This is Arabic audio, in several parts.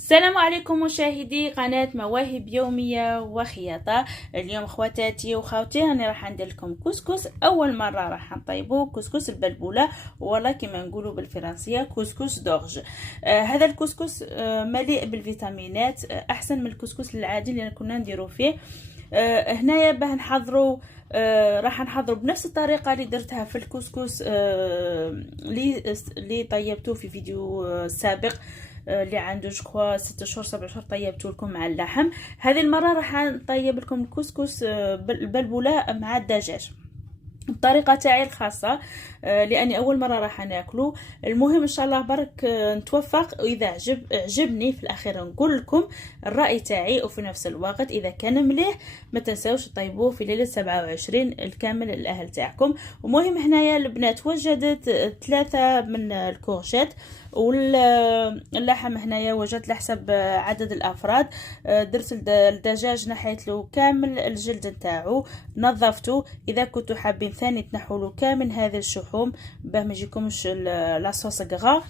السلام عليكم مشاهدي قناة مواهب يومية وخياطة. اليوم خواتاتي وخوتي راني راح ندير لكم كسكس. اول مرة راح نطيبو كسكس البلبولة، ولا كما نقولوا بالفرنسية كسكس دورج. هذا الكسكس مليء بالفيتامينات، احسن من الكسكس العادي اللي كنا نديرو فيه. هنايا باه نحضروا راح نحضروا بنفس الطريقه اللي درتها في الكسكس اللي طيبته في فيديو سابق، اللي عنده جكوا 6 شهور 7 شهور طيبته لكم مع اللحم. هذه المره راح نطيب لكم الكسكس بالبلبوله مع الدجاج الطريقه تاعي الخاصه، لاني اول مره راح ناكلو. المهم ان شاء الله برك نتوفق، واذا عجبني في الاخير نقول لكم الراي تاعي، وفي نفس الوقت اذا كان مليح ما تنساوش تطيبوه في ليله 27 الكامل الاهل تاعكم. ومهم هنايا البنات وجدت 3 من الكورجات، واللحم هنايا وجدت لحسب عدد الافراد. درت الدجاج نحيت له كامل الجلد نتاعو، نظفته. اذا كنتوا حابين ثاني تنحوا له كامل هذه الشحوم باه ما يجيكمش لاصوص غرا.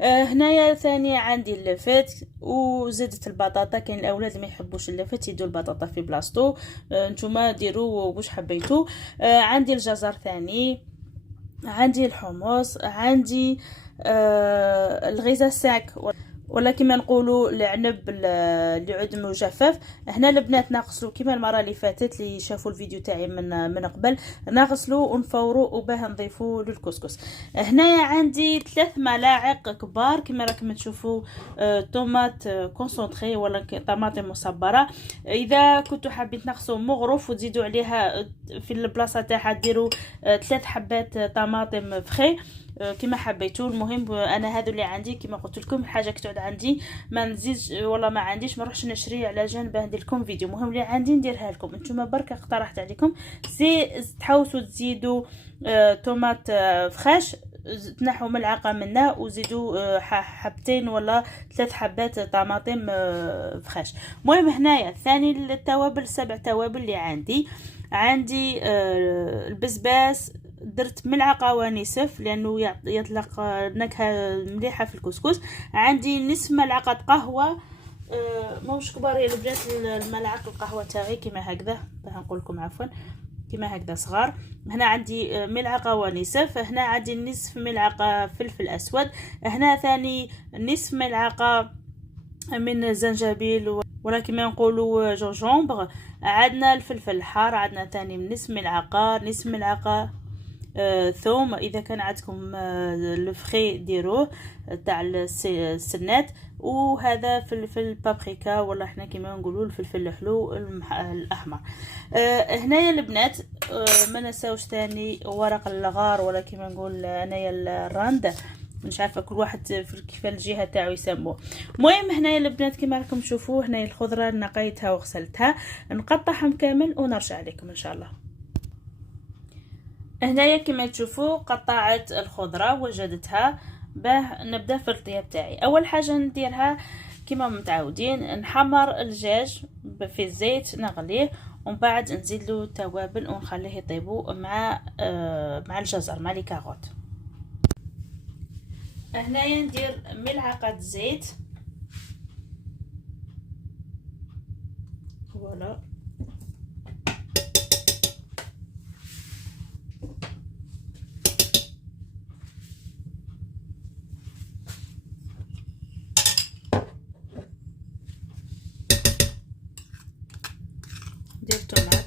هنايا ثاني عندي اللفت وزدت البطاطا. كاين الاولاد ما يحبوش اللفت يدوا البطاطا في بلاصتو، نتوما ديروا واش حبيتوا. عندي الجزر ثاني، عندي الحمص، عندي الغيزه ساك ولا كما نقولوا العنب اللي عود مجفف. هنا البنات نغسلو كما المره اللي فاتت اللي شافوا الفيديو تاعي من قبل، نغسلو ونفورو وباه نضيفو للكسكس. هنايا عندي 3 ملاعق كبار كما راكم تشوفوا طوماط كونسونطري ولا طماطم مصبره. اذا كنتوا حابين تنقصوا مغروف وتزيدوا عليها في البلاصه تاعها ديروا 3 حبات طماطم فخي كما حبيتوا. المهم انا هذو اللي عندي كما قلت لكم، حاجه كتعود عندي ما نزيدش ولا ما عنديش ما نروحش نشري على جنب ندير لكم فيديو. المهم اللي عندي نديرها لكم. نتوما برك اقترحت عليكم تحوسوا تزيدوا طوماط فريش، تنحوا ملعقه منه وزيدوا حبتين ولا 3 حبات طماطم فريش. المهم هنايا ثاني التوابل 7 توابل اللي عندي البسباس درت ملعقه ونصف لانه يطلق نكهه مليحه في الكسكس. عندي نصف ملعقه قهوه، موش كبار يا البنات الملعقه القهوه تاعي كما هكذا، باه نقول لكم عفوا كما هكذا صغار. هنا عندي ملعقه ونصف. هنا عندي نصف ملعقه فلفل اسود. هنا ثاني نصف ملعقه من الزنجبيل ولا كما نقولوا جونجومبر. عندنا الفلفل الحار، عندنا ثاني نصف ملعقه ثوم. اذا كان عندكم الفخي ديروه تاع السنات. وهذا فلفل بابريكا ولا احنا كما نقولوا الفلفل الحلو الاحمر. هنايا البنات ما نساوش ثاني ورق اللغار ولا كما نقول انايا الراند، مش عارفه كل واحد في كيف الجهه تاعو يسموه. المهم هنايا البنات كما راكم تشوفوا هنايا الخضره نقيتها وغسلتها، نقطعهم كامل ونرجع لكم ان شاء الله. هنايا كما تشوفوا قطعت الخضره وجدتها باه نبدا في الطياب تاعي. اول حاجه نديرها كما متعودين نحمر الدجاج في الزيت نغليه، ومن بعد نزيد له توابل ونخليه يطيبوا مع الجزر مع لي كاروت. هنايا ندير ملعقه زيت فوالا، ندير طماط،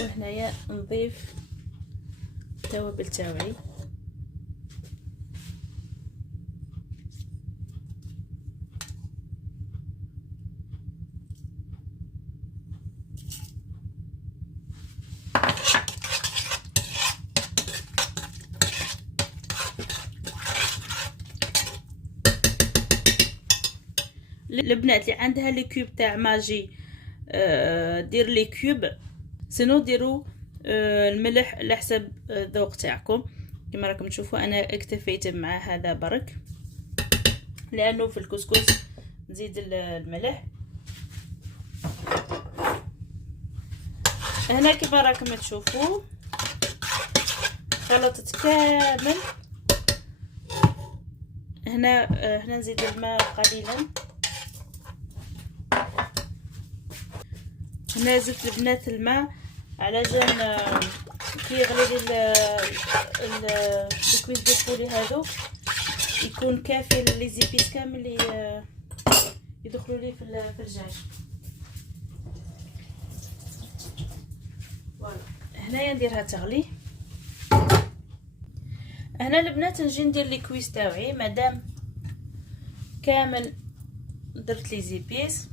وهنايا نضيف التوابل تاعي. البنات اللي عندها لي كوب تاع ماجي دير لي كوب، سينو ديروا الملح على حسب الذوق تاعكم. كما راكم تشوفوا انا اكتفيت مع هذا برك، لانه في الكسكس نزيد الملح. هنا كما راكم تشوفوا خلطت كامل. هنا نزيد الماء قليلا. هنا زدت البنات الماء على جال كي يغلي لي الكويس دو بولي هذو يكون كافي لي زيبيس كامل اللي يدخلوا لي في الدجاج. فوالا هنايا نديرها تغلي. هنا البنات نجي ندير لي كويس تاوعي مادام كامل درت لي زيبيس.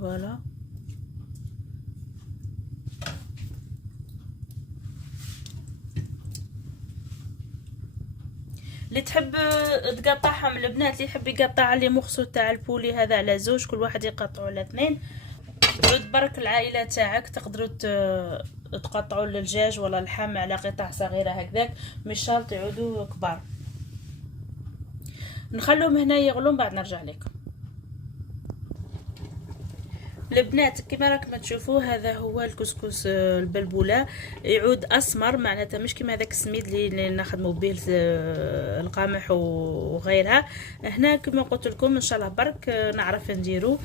فوالا اللي تحب تقطعهم البنات، اللي يحب يقطع لي مخصو تاع البولي هذا على زوج، كل واحد يقطعوا على 2. تعود برك العائله تاعك تقدروا تقطعوا الدجاج ولا اللحم على قطع صغيره هكذاك، مش شرط يعودوا كبار. نخلوهم هنا يغلون بعد نرجع لكم. البنات كما راكم تشوفوا هذا هو الكسكس البلبوله، يعود اسمر معناتها مش كما هذاك السميد اللي نخدموا به القمح وغيرها. هنا كما قلت لكم ان شاء الله برك نعرف نديرو.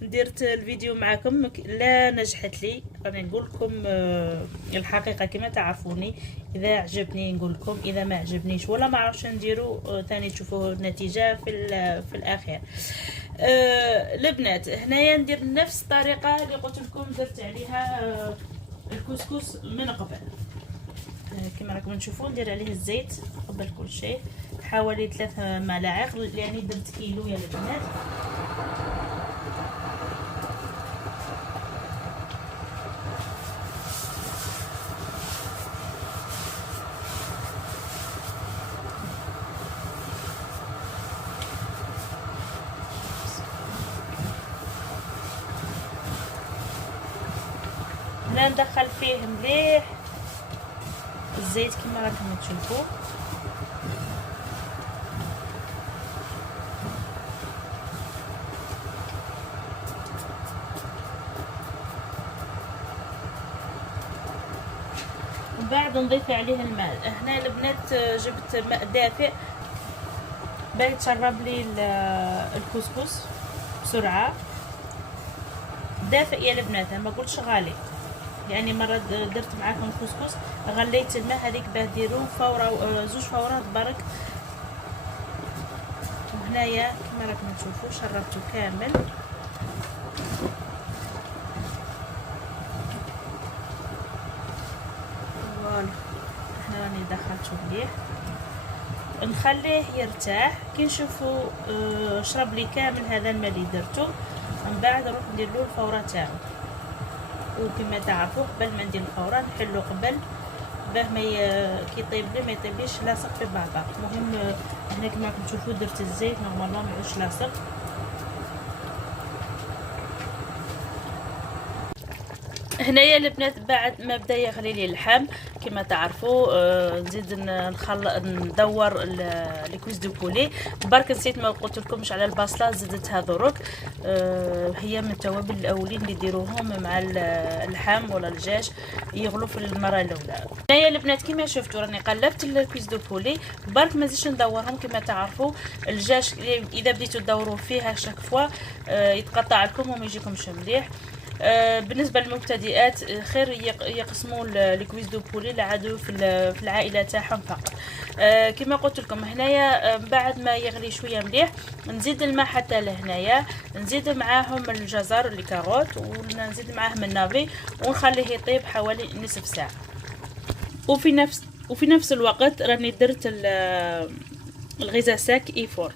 درت الفيديو معكم لا نجحت لي، انا نقول لكم الحقيقه كما تعرفوني، اذا عجبني نقول لكم، اذا ما عجبنيش ولا ما عرفش نديرو ثاني تشوفوا النتيجه في الاخير. البنات هنايا ندير نفس الطريقه اللي قلت لكم درت عليها الكسكس من قبل. كما راكم تشوفوا ندير عليه الزيت قبل كل شيء حوالي 3 ملاعق، يعني درت كيلو يا البنات. هنا ندخل فيه مليح الزيت كما راكم تشوفوا. ومن بعد نضيف عليه الماء. هنا البنات جبت ماء دافئ باش يتشرب لي الكسكس بسرعه. دافئ يا البنات، انا ما قلتش غالي، يعني مره درت معاكم الكسكس غليت الماء هذيك باه ديروه فوره 2 فورات برك. وهنايا كما راكم تشوفوا شربته كامل. فوالا هنا راني دخلته مليح، نخليه يرتاح. كي نشوفوا شرب لي كامل هذا الماء اللي درته، من بعد نروح ندير له الفوره تاعو. وكما تعرفوا قبل ما ندير الفوره نحلو قبل باه ما كي يطيب لي ما يطيبليش لاصق في بعضه. المهم هنا كما راكم تشوفوا درت الزيت نورمالمون ما يعودش لاصق. هنايا البنات بعد ما بدا يغلي لي اللحم كما تعرفوا نزيد ندور الكويس دو بولي. برك نسيت ما قلت لكمش على البصله، زدتها درك. هي من التوابل الاولين اللي ديروهم مع اللحم ولا الدجاج يغلوا في المره الاولى. هنايا البنات كما شفتوا راني قلبت الكويس دو بولي، برك ما نزيدش ندورهم. كما تعرفوا الدجاج اذا بديتوا تدوروا فيها شاك فوا يتقطع لكم وما يجيكمش مليح. بالنسبه للمبتدئات خير يقسموا الكويس دو بولي لعادوا في العائله تاعهم فقط. كما قلت لكم هنايا بعد ما يغلي شويه مليح نزيد الماء حتى لهنايا، نزيد معاهم الجزر الكاروت ونزيد معاهم النافي ونخليه يطيب حوالي نصف ساعه. وفي نفس الوقت راني درت الغذاء ساك ايفور.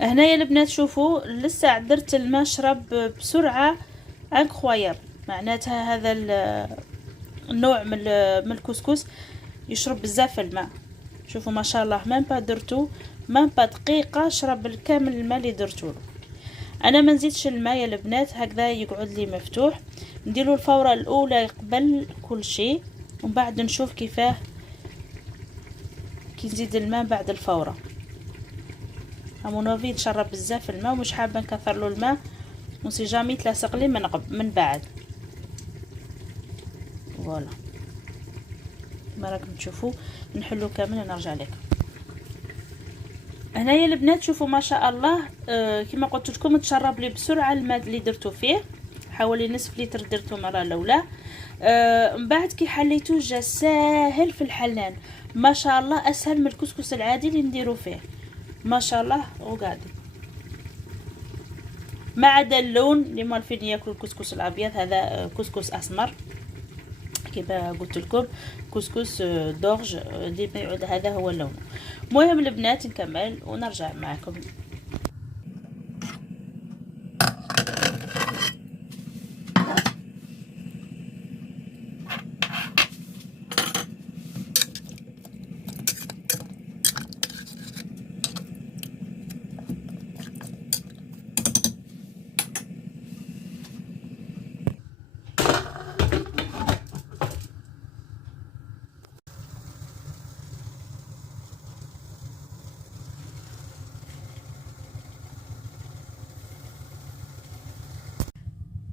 هنايا البنات شوفوا لسه درت الماء شرب بسرعه انكرويابل، معناتها هذا النوع من الكسكس يشرب بزاف الماء. شوفوا ما شاء الله ما با درتو ما با دقيقه شرب كامل الماء اللي درتوله. انا ما نزيدش الماء يا البنات، هكذا يقعد لي مفتوح. نديرو الفوره الاولى قبل كل شيء، ومن بعد نشوف كيفاه كي نزيد الماء بعد الفوره. امونوفي تشرب بزاف الماء ومش حابه نكثر له الماء، وسي جامي تلاصق لي من بعد. فوالا كما راكم تشوفوا نحلو كامل ونرجع لكم. هنايا البنات شوفوا ما شاء الله، كما قلت لكم تشرب لي بسرعه الماء اللي درتو فيه، حوالي نصف لتر درتو مره الاولى. من بعد كي حليتوه جا ساهل في الحلان، ما شاء الله اسهل من الكسكس العادي اللي نديرو فيه، ما شاء الله. وقاعدين ما عدا اللون اللي مالفين ياكلوا الكسكس الابيض، هذا كسكس اسمر كما قلت لكم، كسكس دورج ديما يعود هذا هو اللون. المهم البنات نكمل ونرجع معكم.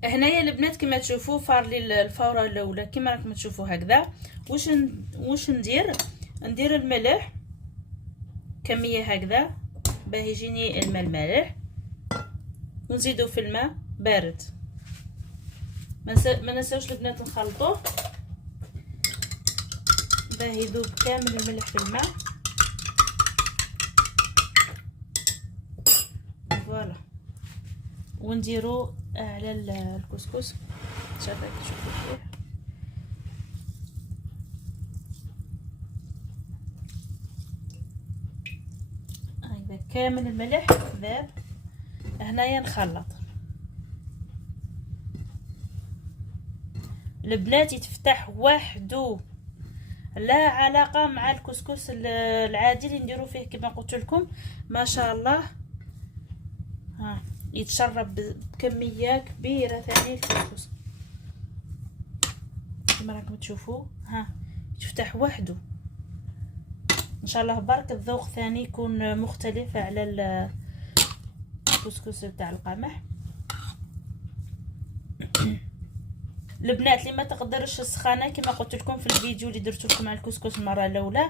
هنايا البنات كما تشوفوا فار لي الفوره الاولى كما راكم تشوفوا هكذا. واش ندير الملح كميه هكذا باه يجيني الماء المالح، ونزيدو في الماء بارد. ما نساوش البنات نخلطوه باه يذوب كامل الملح في الماء. فوالا ونديرو على الكسكس شافا كتشوفوا فيه. هكذا كامل الملح ذاب. هنايا نخلط البنات، يتفتح وحده، لا علاقه مع الكسكس العادي اللي نديرو فيه كما قلت لكم. ما شاء الله ها يتشرب بكميه كبيره ثاني الكسكس كما راكم تشوفوا. ها يتفتح وحده ان شاء الله. برك الذوق ثاني يكون مختلف على الكسكس تاع القمح. البنات اللي ما تقدرش السخانه كما قلت لكم في الفيديو اللي درت لكم على الكسكس المره الاولى،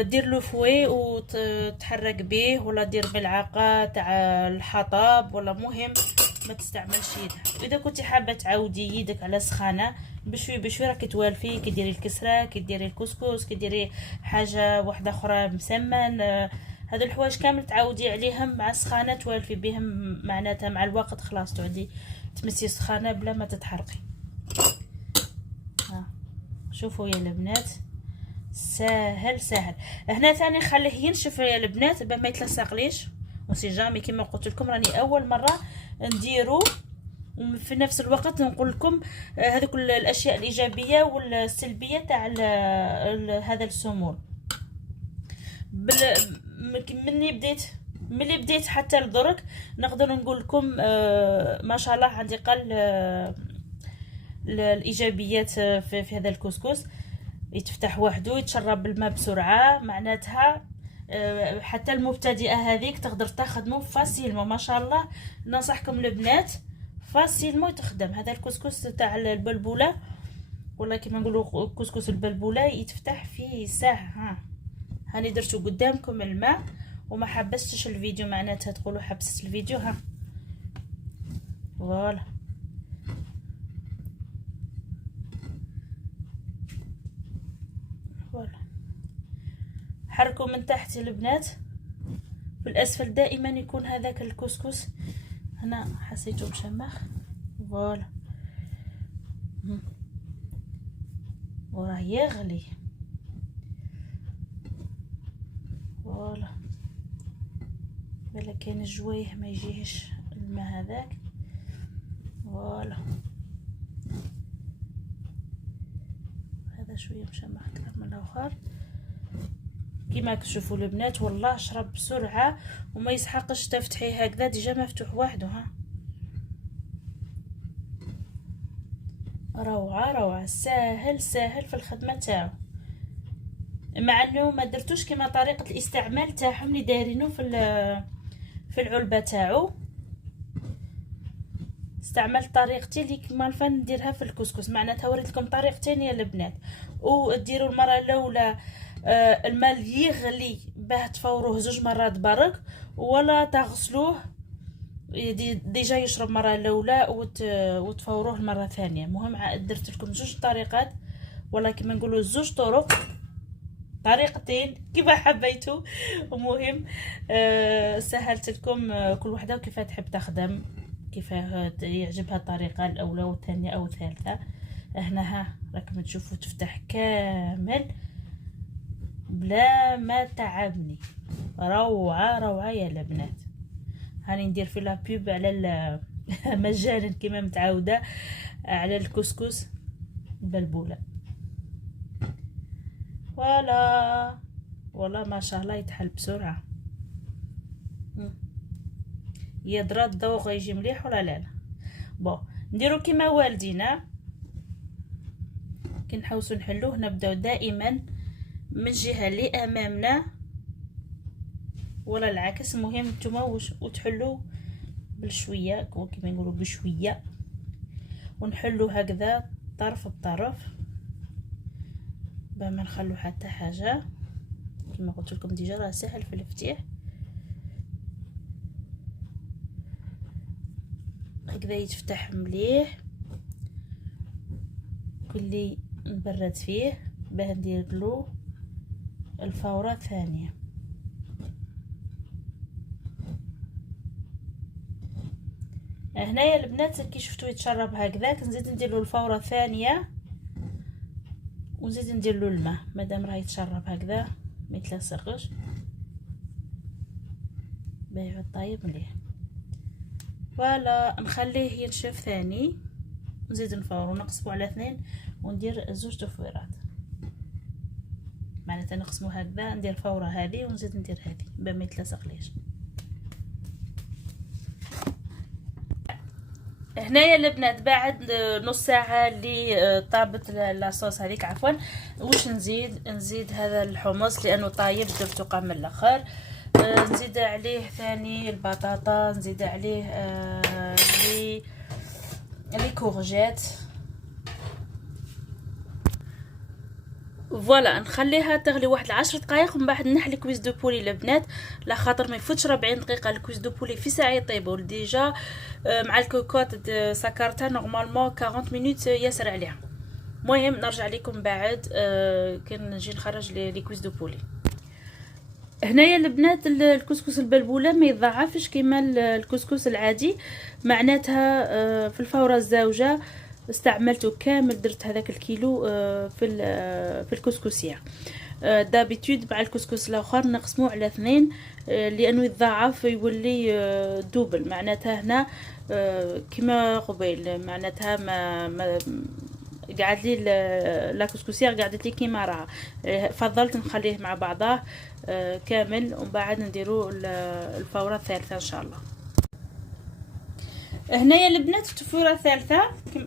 دير له فوي وتحرك به، ولا دير ملعقه تاع الحطب، ولا مهم ما تستعملش يدها. اذا كنتي حابه تعودي يدك على سخانه بشوي بشوي راكي توالفي، كي ديري الكسره، كي ديري الكسكس، كي ديري حاجه واحده اخرى مسمن، هذو الحوايج كامل تعودي عليهم مع السخانه، توالفي بهم معناتها مع الوقت خلاص تعودي تمسي السخانه بلا ما تتحرقي. ها شوفوا يا البنات ساهل ساهل. هنا ثاني نخليه ينشف يا البنات باه ما يتلصقليش، وسي جامي كما قلت لكم راني اول مره نديرو. وفي نفس الوقت نقول لكم هذوك الاشياء الايجابيه والسلبيه تاع هذا السمول. ملي بديت حتى لدرك نقدر نقول لكم ما شاء الله عندي قل الايجابيات في هذا الكسكس. يتفتح وحده، يتشرب الماء بسرعه، معناتها حتى المبتدئه هذيك تقدر تخدمه فاسيلمون. ما شاء الله ننصحكم البنات فاسيلمون تخدم هذا الكسكس تاع البلبوله، ولا كيما نقولوا كسكس البلبوله يتفتح في ساعه. ها هاني درتو قدامكم الماء وما حبستش الفيديو، معناتها تقولوا حبست الفيديو. ها فوالا فوالا حركوا من تحت البنات، في الاسفل دائما يكون هذاك الكسكس. هنا حسيته مشمخ. فوالا وراه يغلي. فوالا بلا كاين الجويه ما يجيهش الماء هذاك. فوالا هذا شويه مشمخ اكثر من الاخر. كيما تشوفوا البنات والله شرب بسرعه وما يسحقش تفتحيه هكذا ديجا مفتوح وحده. ها روعه روعه، ساهل ساهل في الخدمه تاعو، مع انه ما درتوش كما طريقه الاستعمال تاعهم اللي دايرينه في العلبه تاعو. استعملت طريقتي اللي كما الفن نديرها في الكسكس، معناتها وريت لكم طريقتين يا البنات. وديروا المره الاولى الماء يغلي باه تفوروه 2 مرات برك، ولا تغسلوه ديجا يشرب مره الاولى وتفوروه المره الثانيه. المهم درت لكم 2 طريقات، ولا كما نقولوا 2 طرق، طريقتين كيف حبيتوا. المهم سهلت لكم كل وحده وكيف تحب تخدم، كيف يعجبها الطريقه الاولى والثانيه او الثالثه. هنا ها راكم تشوفوا تفتح كامل بلا ما تعبني. روعه روعه يا البنات. هاني ندير في لا بوب على مجانا كما متعوده على الكسكس البلبوله. ولا والله ما شاء الله يتحل بسرعه. يضرب الذوق يجي مليح ولا لا؟ بون نديرو كيما والدينا كي نحوسو نحلوه، نبداو دائما من الجهه اللي امامنا ولا العكس. المهم نتوما وتحلو بالشويه كيما نقولوا بشويه، ونحلو هكذا طرف بطرف ما نخلو حتى حاجه. كما قلت لكم ديجا راه سهل في الفتيح. هكذا يتفتح مليح كلي نبرد فيه باه ندير له الفوره الثانيه. هنايا البنات كي شفتوا يتشرب هكذا كنزيد ندير له الفوره الثانيه ونزيد ندير له الماء مادام راه يتشرب هكذا ما يتلصقش باه يعود طايب مليح. ولا نخليه ينشف ثاني نزيد نفور ونقسمو على 2 وندير 2 تفويرات، معناتها نقسمو هكذا ندير فوره هذه ونزيد ندير هذه باه ما يتلصقليش. هنايا البنات بعد نص ساعه اللي طابت لاصوص هذيك عفوا، واش نزيد هذا الحمص لانه طايب درتو قام من الاخر. نزيد عليه ثاني البطاطا، نزيد عليه لي كورجيت. فوالا نخليها تغلي واحد 10 دقائق ومن بعد نحلي كويس دو بولي البنات، لا خاطر ما يفوتش 40 دقيقه الكويس دو بولي في ساعه يطيبوا ديجا. مع الكوكوط سكرتها نورمالمون 40 مينوت ياسر عليها. المهم نرجع لكم بعد كي نجي نخرج لي كويس دو بولي. هنايا البنات الكسكس البلبوله ما يضاعفش كيما الكسكس العادي، معناتها في الفوره الزوجه استعملته كامل، درت هذاك الكيلو في الكسكسيه. دابيتود مع الكسكس الاخر نقسموه على 2 لانه يتضاعف يولي دوبل، معناتها هنا كيما قبيل معناتها ما قعد لي لا كسكسيه قعدت لي كيما راها. فضلت نخليه مع بعضه كامل ومن بعد نديرو الفوره الثالثه ان شاء الله. هنايا البنات التفويره الثالثه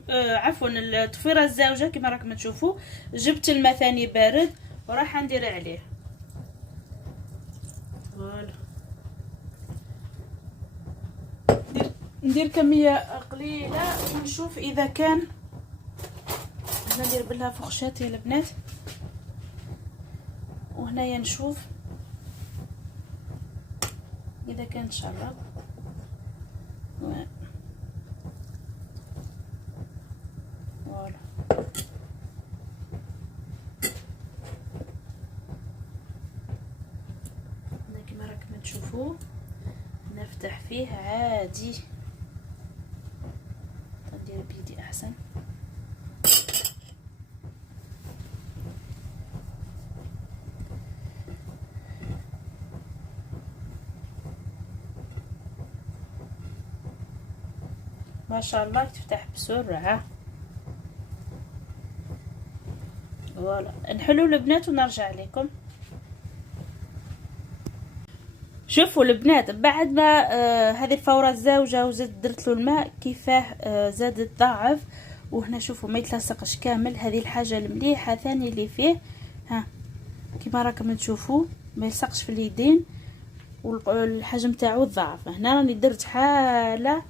عفوا التفويره الزوجه كما راكم تشوفوا، جبت الماء ثاني بارد وراح ندير عليه. فوالا ندير كميه قليله ونشوف اذا كان. ندير بلها فخشات يا البنات وهنايا نشوف اذا كان شرب. فوالا كما راكم تشوفوا نفتح فيه عادي. ندير بيدي احسن. ما شاء الله تفتح بسرعه. فوالا نحلو البنات ونرجع لكم. شوفوا البنات بعد ما هذه الفورة الزاوجة وزدت درت له الماء كيفاه زاد تضاعف. وهنا شوفوا ما يتلصقش كامل. هذه الحاجة المليحة ثاني اللي فيه، ها كيما راكم تشوفوا ما يلصقش في اليدين والحجم تاعو تضاعف. هنا راني درت حالة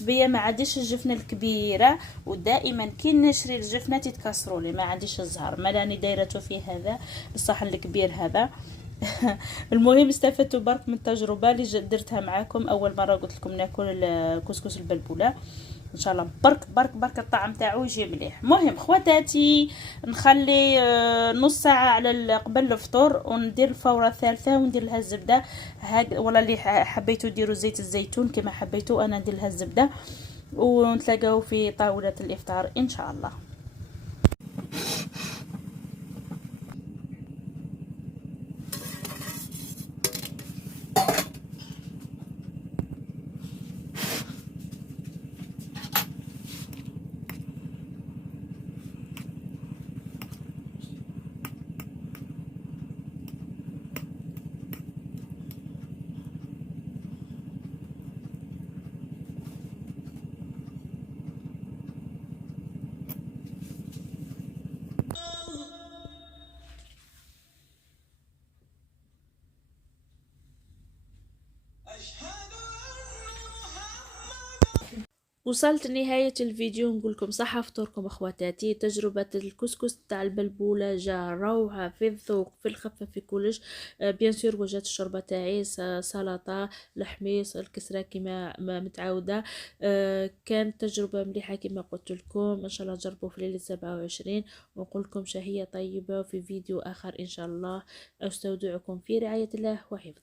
بيا ما عنديش الجفنه الكبيره، ودائما كي نشري الجفنات يتكسروا لي، ما عنديش الزهر، ما راني دايرته في هذا الصحن الكبير هذا. المهم استفدتوا برك من التجربه اللي درتها معاكم. اول مره قلت لكم ناكل الكسكس البلبوله، ان شاء الله برك برك برك الطعم تاعو يجي مليح. مهم خواتاتي نخلي نص ساعه على قبل الفطور وندير الفوره الثالثه وندير لها الزبده. ولا اللي حبيتوا ديروا زيت الزيتون كما حبيتوا، انا ندير لها الزبده. ونتلاقاو في طاوله الافطار ان شاء الله. وصلت لنهاية الفيديو. نقولكم صحة فطوركم اخواتاتي. تجربة الكسكس تاع البلبولة جا روعة في الذوق في الخفة في كلش. بيان سور وجدت الشوربة تاعي سلطة الحميص الكسرة كما متعودة. كانت تجربة مليحة كما قلت لكم. ان شاء الله تجربوا في ليلة 27 ونقول لكم شهية طيبة. وفي فيديو اخر ان شاء الله استودعكم في رعاية الله وحفظه.